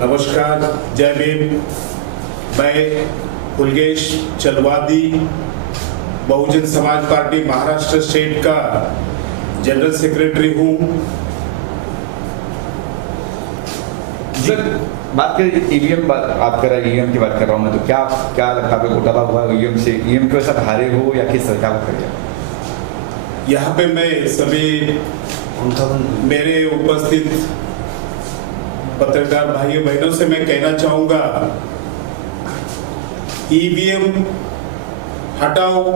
नमस्कार, जय भीम। मैं पुलगेश चलवादी, बहुजन समाज पार्टी महाराष्ट्र स्टेट का जनरल सेक्रेटरी हूँ। सर, बात करें ईवीएम, आप कर रहे ईवीएम की बात कर रहा हूँ मैं, तो क्या क्या लगता है आपको घोटाला हुआ ईवीएम से? ईवीएम के साथ हारे हो या किस सरकार को करिए? यहाँ पे मैं सभी मेरे उपस्थित पत्रकार भाइयों बहनों से मैं कहना चाहूँगा, ईवीएम हटाओ,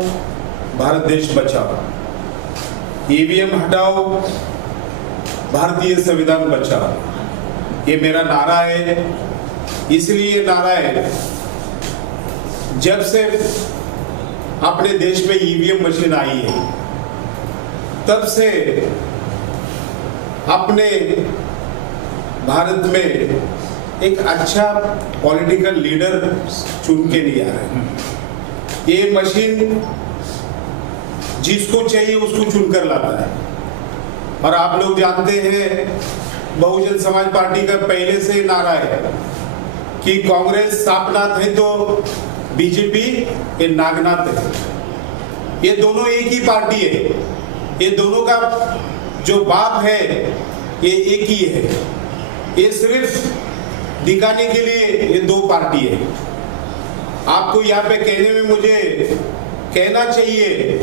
भारत देश बचाओ। ईवीएम हटाओ, भारतीय संविधान बचाओ। ये मेरा नारा है। इसलिए नारा है, जब से अपने देश में ईवीएम मशीन आई है, तब से अपने भारत में एक अच्छा पॉलिटिकल लीडर चुन के नहीं आ रहे। ये मशीन जिसको चाहिए उसको चुनकर लाता है। और आप लोग जानते हैं, बहुजन समाज पार्टी का पहले से नारा है कि कांग्रेस सापनाथ है तो बीजेपी ये नागनाथ है। ये दोनों एक ही पार्टी है। ये दोनों का जो बाप है ये एक ही है। ये सिर्फ दिखाने के लिए ये दो पार्टी है। आपको यहाँ पे कहने में मुझे कहना चाहिए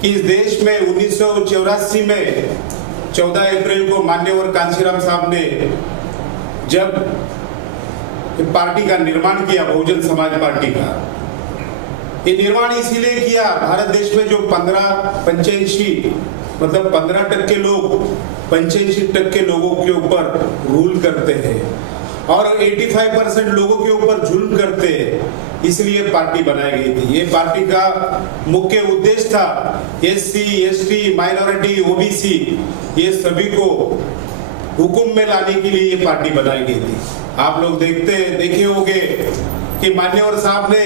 कि इस देश में 1984 में 14 अप्रैल को मान्यवर कांशीराम साहब ने जब पार्टी का निर्माण किया, बहुजन समाज पार्टी का, ये निर्माण इसीलिए किया, भारत देश में जो 15% लोग 85% लोगों के ऊपर रूल करते हैं और 85% लोगों के ऊपर जुल्म करते हैं, इसलिए पार्टी बनाई गई थी। ये पार्टी का मुख्य उद्देश्य था एससी, एसटी, माइनॉरिटी, ओबीसी, ये सभी को हुकुम में लाने के लिए ये पार्टी बनाई गई थी। आप लोग देखे होंगे कि मान्यवर साहब ने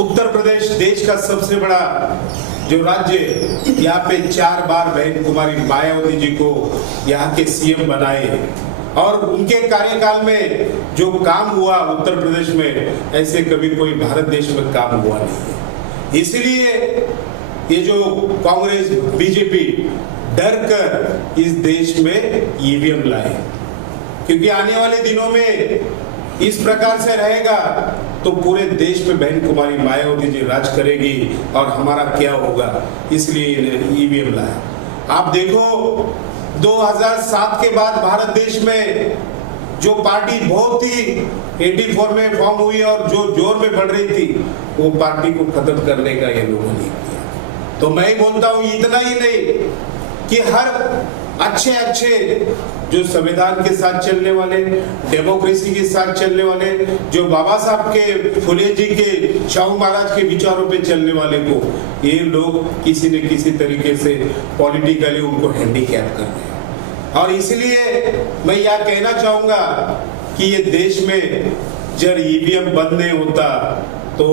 उत्तर प्रदेश देश का सबसे बड़ा जो राज्य, यहाँ पे 4 बार बहन कुमारी मायावती जी को यहाँ के सीएम बनाए और उनके कार्यकाल में जो काम हुआ उत्तर प्रदेश में, ऐसे कभी कोई भारत देश में काम हुआ नहीं है। इसलिए ये जो कांग्रेस बीजेपी डर कर इस देश में ईवीएम लाए, क्योंकि आने वाले दिनों में इस प्रकार से रहेगा तो पूरे देश में बहन कुमारी मायावती जी राज करेगी और हमारा क्या होगा, इसलिए ईवीएम लाया। आप देखो 2007 के बाद भारत देश में जो पार्टी बहुत ही 84 में फॉर्म हुई और जो जोर में बढ़ रही थी, वो पार्टी को खत्म करने का ये लोगों ने किया। तो मैं बोलता हूँ, इतना ही नहीं कि हर अच्छे जो संविधान के साथ चलने वाले, डेमोक्रेसी के साथ चलने वाले, जो बाबा साहब के, फुले जी के, शाहू महाराज के विचारों पे चलने वाले को ये लोग किसी न किसी तरीके से पॉलिटिकली उनको हैंडीकैप कर रहे हैं। और इसलिए मैं यह कहना चाहूंगा कि ये देश में जब ईवीएम बंद नहीं होता तो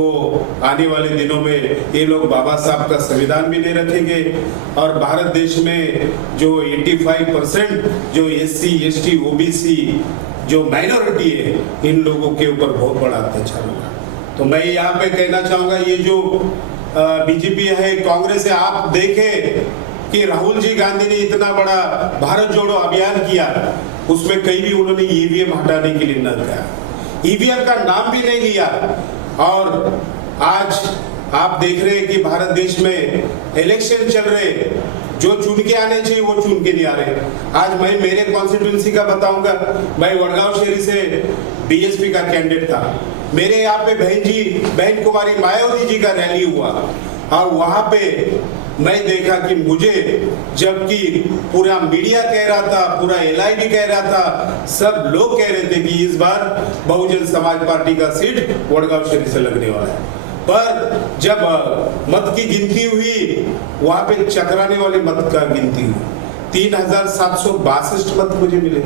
आने वाले दिनों में ये लोग बाबा साहब का संविधान भी नहीं रखेंगे और भारत देश में जो 85% जो एससी, एसटी, ओबीसी जो माइनॉरिटी है, इन लोगों के ऊपर बहुत बड़ा अत्याचार होगा। तो मैं यहाँ पे कहना चाहूँगा, ये जो बीजेपी है, कांग्रेस है, आप देखें कि राहुल जी गांधी ने इतना बड़ा भारत जोड़ो अभियान किया, उसमें कहीं भी उन्होंने ईवीएम हटाने के लिए न कहा, ईवीएम का नाम भी नहीं लिया। और आज आप देख रहे हैं कि भारत देश में इलेक्शन चल रहे, जो चुन के आने चाहिए वो चुन के नहीं आ रहे। आज मैं मेरे कॉन्स्टिट्यूंसी का बताऊंगा, मैं वडगांव शहरी से बीएसपी का कैंडिडेट था। मेरे यहाँ पे बहन कुमारी मायावती जी का रैली हुआ और वहां पे मैं देखा कि मुझे, जबकि पूरा मीडिया कह रहा था, पूरा एलआईडी कह रहा था, सब लोग कह रहे थे कि इस बार बहुजन समाज पार्टी का सीट वडगांव शहरी से लगने वाला है, पर जब मत की गिनती हुई, वहां पे चकराने वाले मत का गिनती हुई, 3762 मत मुझे मिले।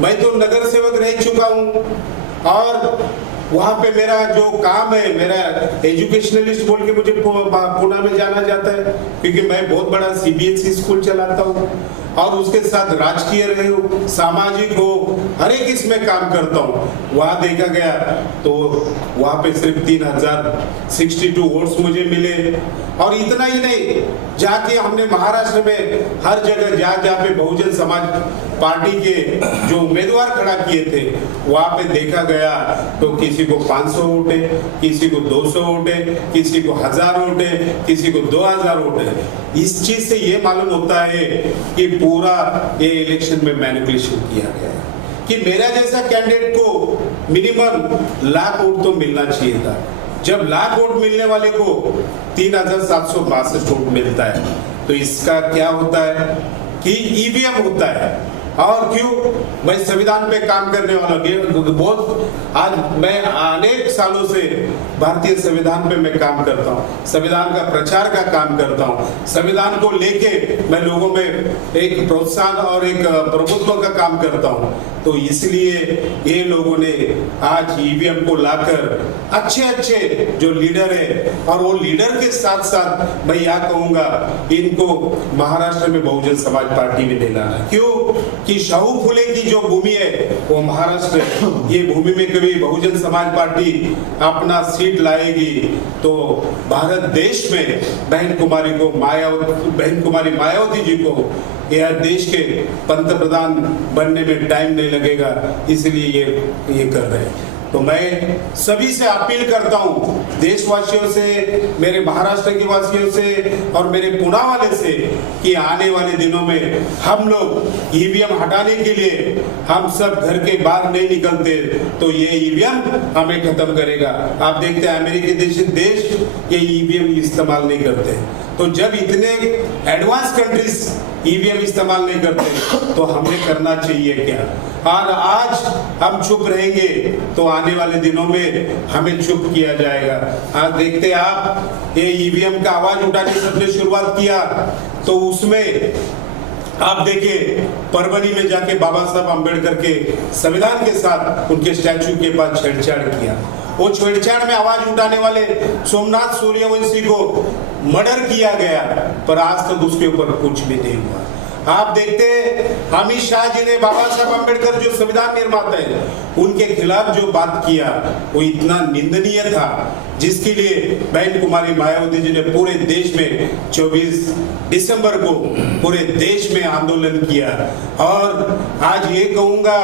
मैं तो नगर सेवक रह चुका हूं और वहाँ पे मेरा जो काम है, मेरा एजुकेशनलिस्ट बोल के मुझे पुणे में जाना जाता है, क्योंकि मैं बहुत बड़ा सीबीएसई स्कूल चलाता हूँ और उसके साथ राजकीय रहे हो, सामाजिक हो, हर एक इसमें काम करता हूँ। वहाँ देखा गया तो वहाँ पे सिर्फ 3062 वोट्स मुझे मिले। और इतना ही नहीं, जाके हमने महाराष्ट्र में हर जगह जहाँ पे बहुजन समाज पार्टी के जो उम्मीदवार खड़ा किए थे, वहाँ पे देखा गया तो किसी को 500 वोटे, किसी को 200 वोटे, किसी को 1000 वोटे, किसी को 2000 वोटे। इस चीज से ये मालूम होता है कि पूरा ये इलेक्शन में मैनिपुलेशन किया गया है, कि मेरा जैसा कैंडिडेट को मिनिमम लाख वोट तो मिलना चाहिए था। जब लाख वोट मिलने वाले को 3762 वोट मिलता है, तो इसका क्या होता है कि ईवीएम होता है। और क्यों? मैं संविधान पे काम करने वाला बहुत, आज मैं अनेक सालों से भारतीय संविधान पे मैं काम करता हूँ, संविधान का प्रचार का काम करता हूँ, संविधान को लेके मैं लोगों में एक प्रोत्साहन और एक प्रभुत्व का काम करता हूँ। तो इसलिए ये लोगों ने आज ईवीएम को लाकर अच्छे जो लीडर है, और वो लीडर के साथ साथ मैं यह कहूंगा इनको महाराष्ट्र में बहुजन समाज पार्टी में नहीं लाना। क्यों? कि शाहू फुले की जो भूमि है वो महाराष्ट्र है। ये भूमि में कभी बहुजन समाज पार्टी अपना सीट लाएगी तो भारत देश में बहन कुमारी मायावती जी को यह देश के पंतप्रधान बनने में टाइम नहीं लगेगा, इसलिए ये कर रहे हैं। तो मैं सभी से अपील करता हूं, देशवासियों से, मेरे महाराष्ट्र के वासियों से और मेरे पुणे वाले से, कि आने वाले दिनों में हम लोग ईवीएम हटाने के लिए हम सब घर के बाहर नहीं निकलते तो ये ईवीएम हमें खत्म करेगा। आप देखते हैं अमेरिकी देश ये ईवीएम इस्तेमाल नहीं करते, तो जब इतने एडवांस कंट्रीज ईवीएम इस्तेमाल नहीं करते तो हमें करना चाहिए क्या? और आज हम चुप रहेंगे तो आने वाले दिनों में हमें चुप किया जाएगा। आज देखते आप ये ईवीएम का आवाज उठाने की सबने शुरुआत किया, तो उसमें आप देखिए परभनी में जाके बाबा साहब अम्बेडकर के संविधान के साथ उनके स्टैचू के पास छेड़छाड़ किया। वो छेड़छाड़ में आवाज उठाने वाले सोमनाथ सूर्यवंशी को मर्डर किया गया, पर आज तक उसके ऊपर कुछ भी नहीं हुआ। आप देखते अमित शाह जी ने बाबा साहब अम्बेडकर जो संविधान निर्माता है उनके खिलाफ जो बात किया वो इतना निंदनीय था, जिसके लिए बहन कुमारी मायावती जी ने पूरे देश में 24 दिसंबर को पूरे देश में आंदोलन किया। और आज ये कहूंगा,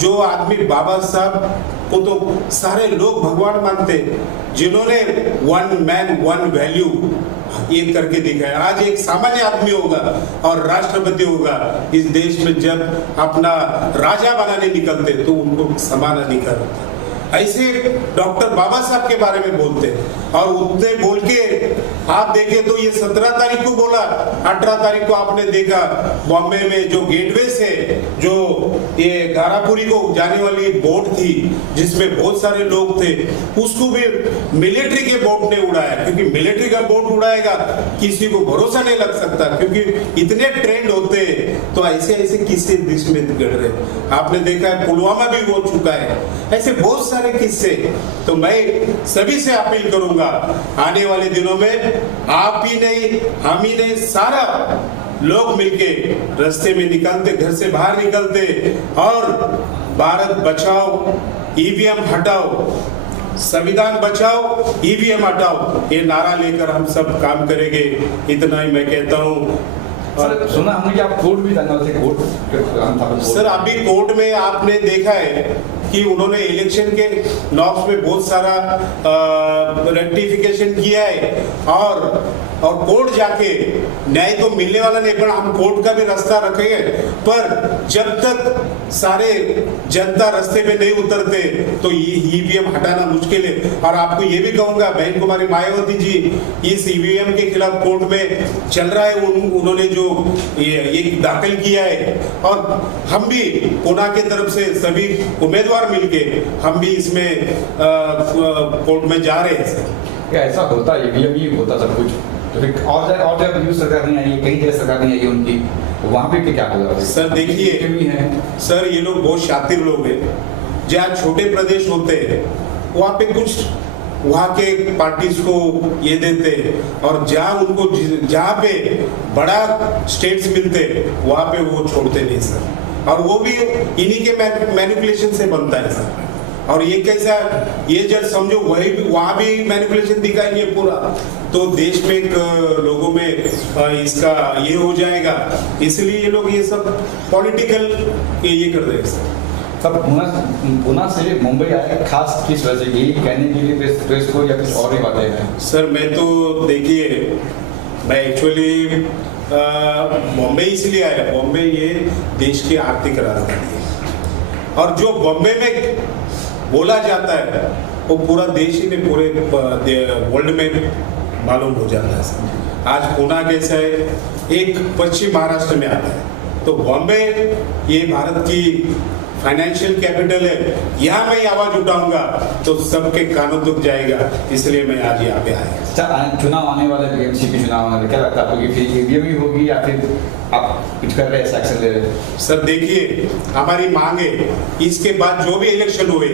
जो आदमी बाबा साहब को तो सारे लोग भगवान मानते, जिन्होंने वन मैन वन वैल्यू ये करके दिखाया। आज एक सामान्य आदमी होगा और राष्ट्रपति होगा इस देश में, जब अपना राजा बनाने निकलते तो उनको समाना नहीं करता। ऐसे डॉक्टर बाबा साहब के बारे में बोलते, और उतने बोल के आप देखें तो ये 17 तारीख को बोला, 18 तारीख को आपने देखा बॉम्बे में जो गेटवे से जो ये गारापुरी को जाने वाली बोट थी जिसमें बहुत सारे लोग थे, उसको भी मिलिट्री के बोट ने उड़ाया, क्योंकि मिलिट्री का बोट उड़ाएगा किसी को भरोसा नहीं लग सकता, क्योंकि इतने ट्रेंड होते। तो ऐसे किस्से देश में घट रहे, आपने देखा है पुलवामा भी हो चुका है, ऐसे बहुत सारे किस्से। तो मैं सभी से अपील करूंगा, आने वाले दिनों में आप ही नहीं, हम ही नहीं, सारा लोग मिलके रास्ते में निकलते, घर से बाहर निकलते और भारत बचाओ, ईवीएम हटाओ, संविधान बचाओ, ईवीएम हटाओ, ये नारा लेकर हम सब काम करेंगे। इतना ही मैं कहता हूँ। सर, सुना हमने कि आप कोर्ट भी जाना थे, कोर्ट सर अभी कोर्ट में आपने देखा है कि उन्होंने इलेक्शन के नॉर्म्स में बहुत सारा रेक्टिफिकेशन किया है, और कोर्ट जाके न्याय तो मिलने वाला नहीं, पर हम कोर्ट का भी रास्ता रखेंगे। पर जब तक सारे जनता रास्ते पे नहीं उतरते तो ईवीएम हटाना मुश्किल है। और आपको ये भी कहूंगा, बहन कुमारी मायावती जी इस ईवीएम के खिलाफ कोर्ट में चल रहा है, उन्होंने जो ये दाखिल किया है, और हम भी पुणे की तरफ से सभी उम्मीदवार मिलके हम भी इसमें कोर्ट में जा रहे हैं। क्या ऐसा होता है? ईवीएम ही होता सब कुछ, तो फिर और जब यूज सरकार नहीं आई, कई जगह सरकार नहीं आई उनकी, वहां पे क्या होगा? सर देखिए, सर ये लोग बहुत शातिर लोग हैं। जहाँ छोटे प्रदेश होते हैं वहाँ पे कुछ वहाँ के पार्टीज को ये देते और जहाँ पे बड़ा स्टेट्स मिलते वहाँ पे वो छोड़ते नहीं सर, और वो भी इन्हीं के मैनिपुलेशन से बनता है सर। और ये कैसा, ये जब समझो वहाँ भी मैनिपुलेशन दिखाएंगे पूरा, तो देश में लोगों में इसका ये हो जाएगा, इसलिए ये लोग ये सब पॉलिटिकल ये कर रहे हैं सर। तब पुणे से मुंबई आए खास किस वजह से, यही कहने के लिए प्रेस को या कुछ और ही बातें हैं? सर मैं तो देखिए, मैं एक्चुअली बॉम्बे इसलिए आया, बॉम्बे ये देश की आर्थिक राजधानी है, और जो बॉम्बे में बोला जाता है वो पूरा देश ही में, पूरे वर्ल्ड में मालूम हो जाता है सर। आज पुणे कैसा है, एक पश्चिम महाराष्ट्र में आता है, तो बॉम्बे ये भारत की फाइनेंशियल कैपिटल है, यहाँ मैं आवाज उठाऊंगा तो सबके कानों दुख जाएगा, इसलिए मैं आज यहाँ पे आया। चुनाव आने वाले, बीएमसी के चुनाव आने वाले, क्या लगता है आपको कि फिर ईवीएम ही होगी या फिर आप कुछ कर रहे हैं, एक्शन ले रहे हैं? सर देखिए, हमारी मांग है इसके बाद जो भी इलेक्शन हुए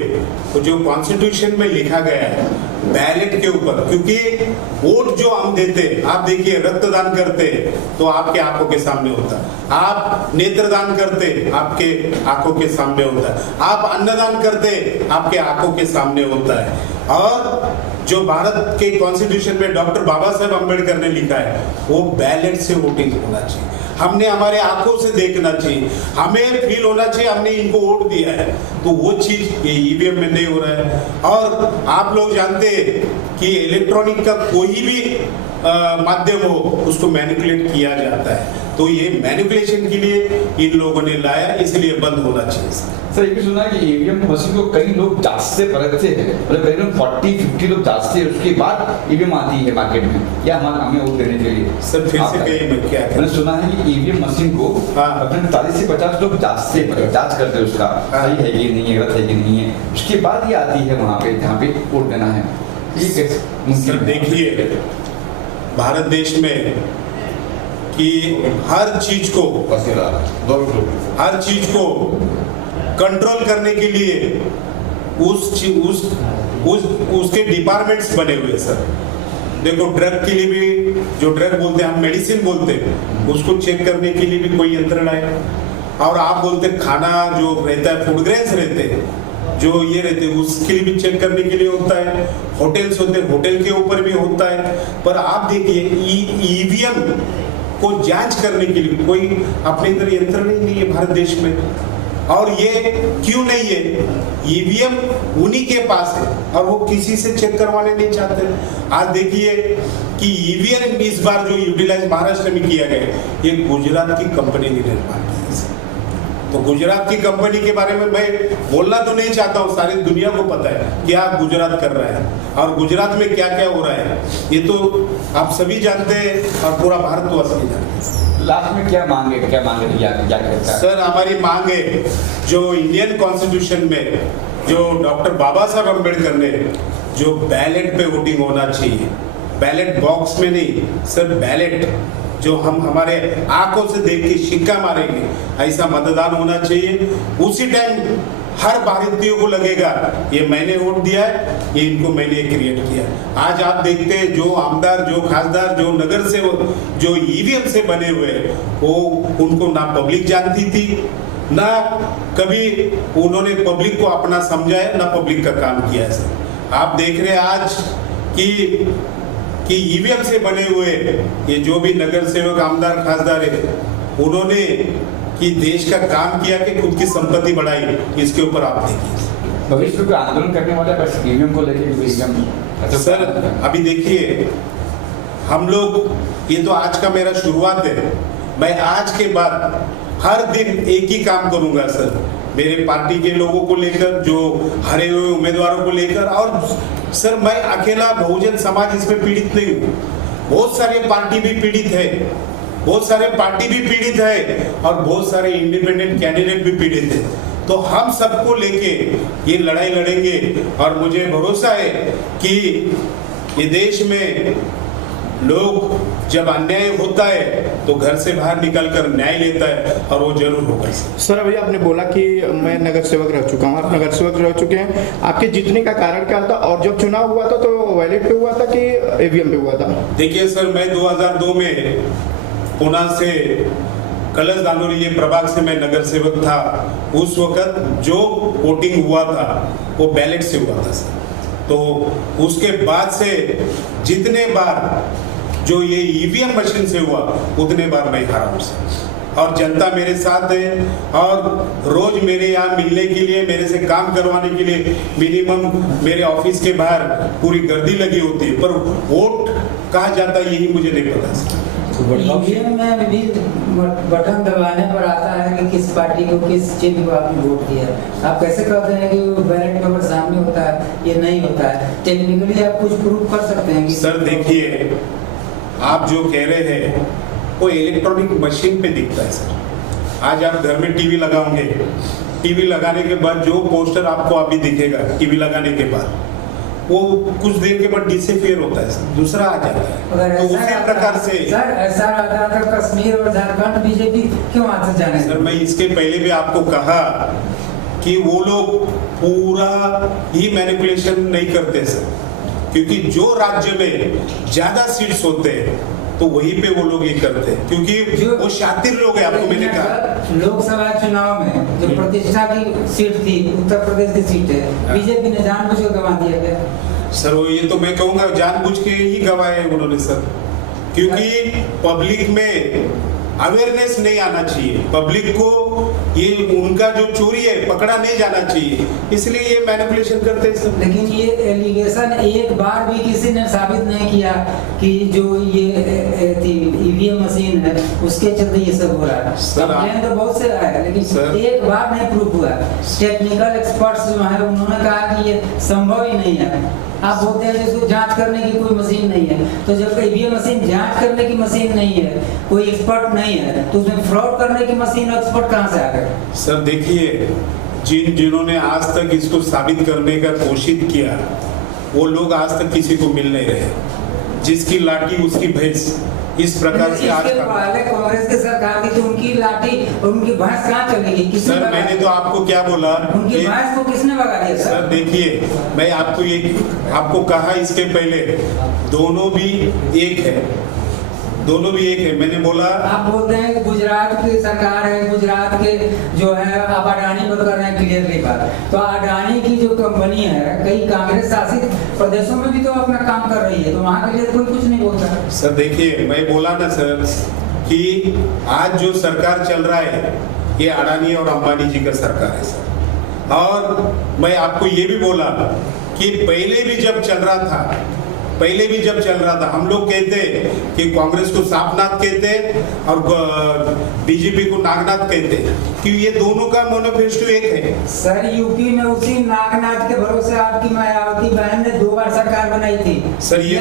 तो जो कॉन्स्टिट्यूशन में लिखा गया है बैलेट के ऊपर, क्योंकि वोट जो हम देते, आप देखिए रक्तदान करते तो आपके आंखों के सामने होता, आप नेत्रदान करते आपके आंखों के सामने होता है, आप अन्नदान करते आपके आंखों के सामने होता है। और जो भारत के कॉन्स्टिट्यूशन में डॉक्टर बाबा साहेब अम्बेडकर ने लिखा है वो बैलेट से वोटिंग होना चाहिए, हमने हमारे आंखों से देखना चाहिए, हमें फील होना चाहिए हमने इनको वोट दिया है, तो वो चीज ये ईवीएम में नहीं हो रहा है। और आप लोग जानते हैं कि इलेक्ट्रॉनिक का कोई भी माध्यम हो उसको मैनिपुलेट किया जाता है, तो ये मैनिपुलेशन के लिए इन लोगों ने लाया, इसलिए बंद होना चाहिए। सर ये भी सुना कि ईवीएम मशीन को कई लोग जांचते परखते हैं, मतलब करीबन 40-50 लोग जांचते हैं, उसके बाद ईवीएम आती है मार्केट में, या हमें वोट देने के लिए। सर फिर से कहीं क्या मैंने सुना है कि ईवीएम मशीन को 40 से 50 लोग जांचते हैं, जांच करते हैं उसका सही है कि नहीं है, गलत है कि नहीं है, उसके बाद ये आती है वहाँ पे जहाँ पे वोट देना है। ठीक है सर, देखिए भारत देश में कि हर चीज को कंट्रोल करने के लिए उसके डिपार्टमेंट्स बने हुए सर। देखो ड्रग के लिए भी, जो ड्रग बोलते हैं हम मेडिसिन बोलते हैं, उसको चेक करने के लिए भी कोई यंत्रण है, और आप बोलते खाना जो रहता है फूड ग्रेन्स रहते हैं जो ये रहते हैं उसके लिए भी चेक करने के लिए होता है, होटल्स होते हैं होटल के ऊपर भी होता है। पर आप देखिए ईवीएम को जांच करने के लिए कोई अपने इधर यंत्र नहीं है भारत देश में, और ये क्यों नहीं है, ईवीएम उन्हीं के पास है और वो किसी से चेक करवाने नहीं चाहते। आज देखिए कि ईवीएम इस बार जो यूटिलाइज महाराष्ट्र में किया गया, ये गुजरात की कंपनी ने निर्माण किया। तो गुजरात की कंपनी के बारे में मैं बोलना तो नहीं चाहता हूँ, सारी दुनिया को पता है क्या गुजरात कर रहा है और गुजरात में क्या क्या हो रहा है, ये तो आप सभी जानते हैं और पूरा भारतवासी जानते हैं। लास्ट में क्या मांगे क्या करता है? सर हमारी मांग है जो इंडियन कॉन्स्टिट्यूशन में जो डॉक्टर बाबा साहब अम्बेडकर ने जो बैलेट पे वोटिंग होना चाहिए, बैलेट बॉक्स में नहीं सर, बैलेट जो हम हमारे आंखों से देख के सिक्का मारेंगे ऐसा मतदान होना चाहिए। उसी टाइम हर भारतीय को लगेगा ये मैंने वोट दिया है, ये इनको मैंने क्रिएट किया। आज आप देखते हैं जो आमदार, जो खासदार, जो नगर सेवक जो ईवीएम से बने हुए वो उनको ना पब्लिक जानती थी, ना कभी उन्होंने पब्लिक को अपना समझा है, ना पब्लिक का काम किया है। सर आप देख रहे हैं आज कि ईवीएम से बने हुए ये जो भी नगर सेवक आमदार खासदार है उन्होंने कि देश का काम किया कि खुद की संपत्ति बढ़ाई, इसके ऊपर आप देखिए भविष्य में आंदोलन करने वाले बस ईवीएम को लेकर। सर अभी देखिए हम लोग, ये तो आज का मेरा शुरुआत है, मैं आज के बाद हर दिन एक ही काम करूंगा सर, मेरे पार्टी के लोगों को लेकर, जो हारे हुए उम्मीदवारों को लेकर। और सर मैं अकेला बहुजन समाज इसमें पीड़ित नहीं हूँ, बहुत सारे पार्टी भी पीड़ित है, बहुत सारे पार्टी भी पीड़ित है और बहुत सारे इंडिपेंडेंट कैंडिडेट भी पीड़ित है। तो हम सबको लेके ये लड़ाई लड़ेंगे और मुझे भरोसा है कि ये देश में लोग जब अन्याय होता है तो घर से बाहर निकलकर न्याय लेता है और वो जरूर होगा। सर अभी आपने बोला कि मैं नगर सेवक रह चुका हूँ, आप नगर सेवक रह चुके हैं, आपके जीतने का कारण क्या था? और जब चुनाव हुआ था तो वैलेट पे हुआ था कि ईवीएम पे हुआ था? देखिए सर, मैं 2002 में पुणे से कलश दानोरी ये प्रभाग से मैं नगर सेवक था। उस वक्त जो वोटिंग हुआ था वो बैलेट से हुआ था सर। तो उसके बाद से जितने बार जो ये ईवीएम मशीन से हुआ उतने बार मैं हारा हूं सर। और जनता मेरे साथ है और रोज मेरे यहाँ मिलने के लिए, मेरे से काम करवाने के लिए मिनिमम मेरे ऑफिस के बाहर पूरी गर्दी लगी होती है, पर वोट कहाँ जाता है यही मुझे नहीं पता सर। ईवीएम में भी बटन दबाने पर आता है कि किस पार्टी को, किस चिन्ह को आपने वोट दिया। आप कैसे कहते हैं कि वो बैलेट पेपर सामने होता है, ये नहीं होता है? टेक्निकली आप कुछ प्रूफ कर सकते हैं कि? सर देखिए, आप जो कह रहे हैं वो इलेक्ट्रॉनिक मशीन पे दिखता है सर। आज आप घर में टीवी लगाओगे, टीवी लगाने के बाद जो पोस्टर आपको अभी दिखेगा टीवी लगाने के बाद, वो कुछ देर के बाद डिसअपीयर होता है सर, दूसरा आ जाता है। तो उसी प्रकार से सर ऐसा रहता था कश्मीर और झारखंड बीजेपी क्यों हाथ से जाने? सर मैं इसके पहले भी आपको कहा कि वो लोग पूरा ही मैनिपुलेशन नहीं करते सर, क्योंकि जो राज्य में ज्यादा सीट्स होते हैं तो वहीं पे वो लोग ये करते हैं, क्योंकि वो शातिर लोग हैं। आपको मैंने कहा लोकसभा चुनाव में जो प्रतिष्ठा की सीट थी, उत्तर प्रदेश की सीट है, बीजेपी ने जानबूझ के गंवा दिया गया। सर वो ये तो मैं कहूंगा जानबूझ के ही गंवाए उन्होंने सर, क्योंकि पब्लिक में अवेयरनेस नहीं आना चाहिए। पब्लिक को ये उनका जो चोरी है पकड़ा नहीं जाना चाहिए, इसलिए ये मैनिपुलेशन करते हैं सर। लेकिन ये एलिगेशन एक बार भी किसी ने साबित नहीं किया कि जो ये ईवीएम मशीन है उसके चलते ये सब हो रहा है। कंप्लेन तो बहुत से आया है, लेकिन एक बार नहीं प्रूफ हुआ। टेक्निकल एक्सपर्ट्स जो है उन्होंने कहा कि ये संभव ही नहीं है। आप बोलते हैं जिसको जांच करने की कोई मशीन नहीं है, तो जब ईवीएम मशीन जांच करने की मशीन नहीं है, कोई एक्सपर्ट नहीं है, तो उसमें फ्रॉड करने की मशीन एक्सपर्ट कहाँ से आ गए? सर देखिए, जिन्होंने आज तक इसको साबित करने का कोशिश किया वो लोग आज तक किसी को मिल नहीं रहे। जिसकी लाठी उसकी भैंस, इस प्रकार से आज पहले कांग्रेस की सरकार थी तो उनकी लाठी और उनकी भैंस कहाँ चलेगी? सर मैंने तो आपको क्या बोला, उनकी भैंस को किसने भगा दिया? सर देखिए, मैं आपको कहा इसके पहले दोनों भी एक है, दोनों भी एक है। मैंने बोला आप बोलते हैं कि गुजरात की सरकार है, गुजरात के जो है आप अडानी बंद कर रहे हैं क्लियरली बात, तो अडानी की जो कंपनी है कई कांग्रेस शासित प्रदेशों में भी तो अपना काम कर रही है, तो वहाँ के लिए कोई कुछ नहीं बोलता। सर देखिए, मैं बोला ना सर कि आज जो सरकार चल रहा है ये अडानी और अंबानी जी का सरकार है सर। और मैं आपको ये भी बोला कि पहले भी जब चल रहा था हम लोग कहते कि कांग्रेस को सांपनाथ कहते और बीजेपी को नागनाथ कहते, कि ये दोनों का मैनिफेस्टो एक है। सर यूपी में उसी नागनाथ के भरोसे आपकी मायावती बहन ने 2 बार सरकार बनाई थी। सर ये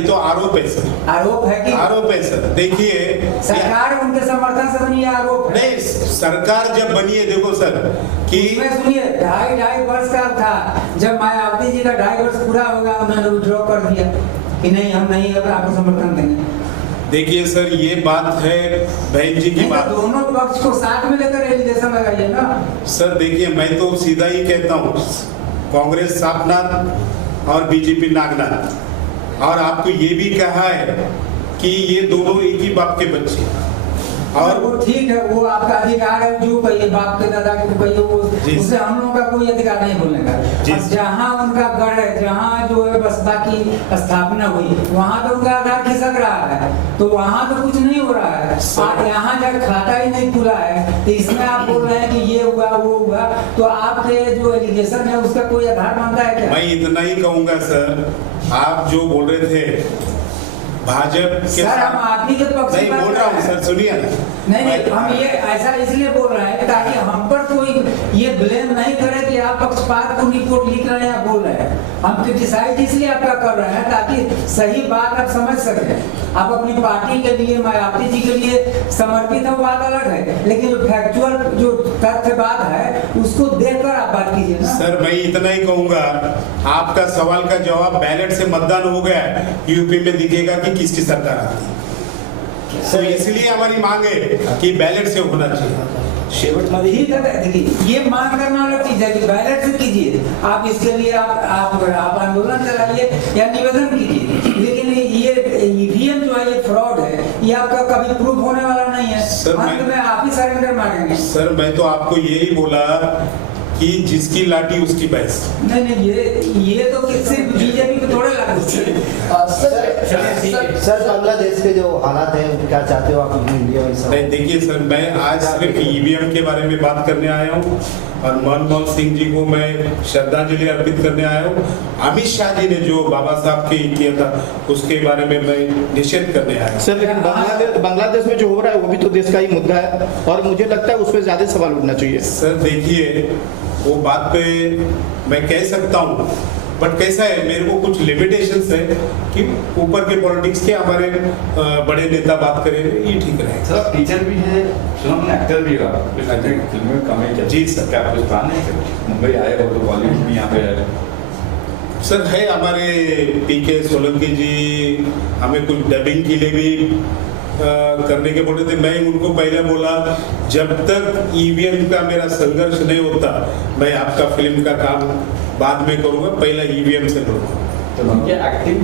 तो आरोप है सर, आरोप है कि आरोप है सर। देखिए सरकार उनके समर्थन से बनी है, आरोप नहीं। सरकार जब बनी है, देखो सर कि सुनिए 2.5 वर्ष का था, जब मायावती जी का 2.5 वर्ष पूरा होगा उन्होंने विड्रॉ कर दिया कि नहीं हम नहीं आपको समर्थन देंगे। देखिए सर, ये बात है बहन जी की बात, दोनों पक्ष को साथ में लेकर एलिगेशन लगाइए ना। सर देखिए, मैं तो सीधा ही कहता हूँ, कांग्रेस सांपनाथ और बीजेपी नागनाथ। और आपको ये भी कहा है कि ये दोनों एक ही बाप के बच्चे, और वो ठीक है, वो आपका अधिकार है, जो कहिए बाप के दादा को कहिए, वो उससे हम लोगों का कोई अधिकार नहीं बोलने का। जहाँ उनका गढ़ है, जहाँ जो है बसपा की स्थापना हुई, वहाँ तो उनका आधार खिसक रहा है, तो वहाँ तो कुछ नहीं हो रहा है। यहाँ जब खाता ही नहीं खुला है, तो इसमें आप बोल रहे हैं कि ये हुआ वो हुआ, तो आपके जो एलिगेशन है उसका कोई आधार बनता है क्या? मैं इतना ही कहूँगा सर, आप जो बोल रहे थे भाजपा के, सर हम आप ही के पक्ष नहीं बोल रहा हूँ सर, सुनिए ना। नहीं हम ये ऐसा इसलिए बोल रहे हैं ताकि हम पर कोई ये ब्लेम नहीं करे कि आप पक्षपात को रिपोर्ट लिख रहे हैं या बोल रहे हैं। हम क्रिटिसाइज इसलिए आपका कर रहे हैं ताकि सही बात आप समझ सकें। आप अपनी पार्टी के लिए, मायावती जी के लिए समर्पित है, बात अलग है, लेकिन जो फैक्चुअल जो तथ्य बात है उसको देखकर आप बात कीजिए ना। सर मैं इतना ही कहूंगा, आपका सवाल का जवाब बैलेट से मतदान हो गया है, यूपी में दिखेगा कि किसकी सरकार आती है। तो इसलिए हमारी मांग है कि बैलेट से होना चाहिए। ठीक है, देखिए ये मांग करना अलग चीज है कि बैलेट से कीजिए, आप इसके लिए आप आंदोलन चलाइए या निवेदन कीजिए, लेकिन ये ईवीएम जो है ये फ्रॉड है, ये आपका कभी प्रूफ होने वाला नहीं है। अंत में आप ही सरेंडर मांगेंगे। सर मैं तो आपको यही बोला कि जिसकी लाठी उसकी भैंस। नहीं ये तो सिर्फ बीजेपी को थोड़े लागू सर बांग्लादेश के जो हालात हैं क्या चाहते हो आप इंडिया में? नहीं देखिए सर, मैं आज सिर्फ ईवीएम के बारे में बात करने आया हूँ और मनमोहन सिंह जी को मैं श्रद्धांजलि अर्पित करने आया हूँ। अमित शाह जी ने जो बाबा साहब के किया था उसके बारे में मैं निषेध करने आया हूँ। सर लेकिन बांग्लादेश में जो हो रहा है वो भी तो देश का ही मुद्दा है और मुझे लगता है उस पर ज्यादा सवाल उठना चाहिए। सर देखिए वो बात पे मैं कह सकता हूँ, बट कैसा है मेरे को कुछ लिमिटेशंस है कि ऊपर के पॉलिटिक्स के हमारे बड़े नेता बात करें ये ठीक रहेगा। सर टीचर भी है, फिल्म एक्टर भी रहा, फिल्म में कमाई किया। जी सर। क्या कुछ प्लान है? मुंबई आए हो तो बॉलीवुड भी यहाँ पे है। सर है हमारे पीके सोलंकी जी हमें कुछ डबिंग के लिए भी करने के बोले थे। मैं उनको पहले बोला जब तक ईवीएम का मेरा संघर्ष नहीं होता मैं आपका फिल्म का काम बाद में करूंगा, पहला ईवीएम से करूंगा। तो उनके एक्टिंग